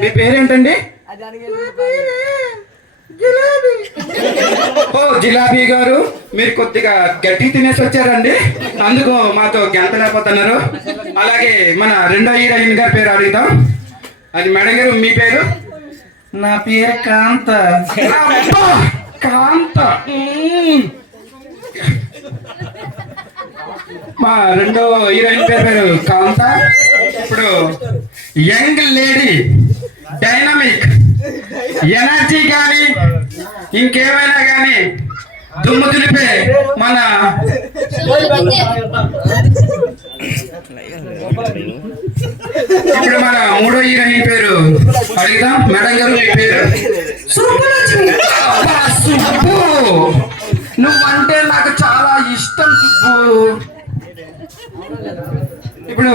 మీ పేరేంటండి? ఓ జిలాబీ గారు, మీరు కొద్దిగా గట్టి తినేసి వచ్చారండి, అందుకు మాతో గెంతలేకపోతున్నారు. అలాగే మన రెండో హీరోయిన్ గారి పేరు అడుగుతాం. అది మేడం గారు, మీ పేరు? నా పేరు కాంత. అబ్బా, కాంత. మా రెండో హీరోయిన్ పేరు కాంత. ఇప్పుడు యంగ్ లేడీ, డైనమిక్, ఎనర్జీ కానీ ఇంకేమైనా కానీ దుమ్ము దులిపే మన ఇప్పుడు మన మూడో హీరోయిన్ పేరు అడుగుదాం. మేడం గారు, మీ పేరు? సుబ్బు, నువ్వంటే నాకు చాలా ఇష్టం సుబ్బు. ఇప్పుడు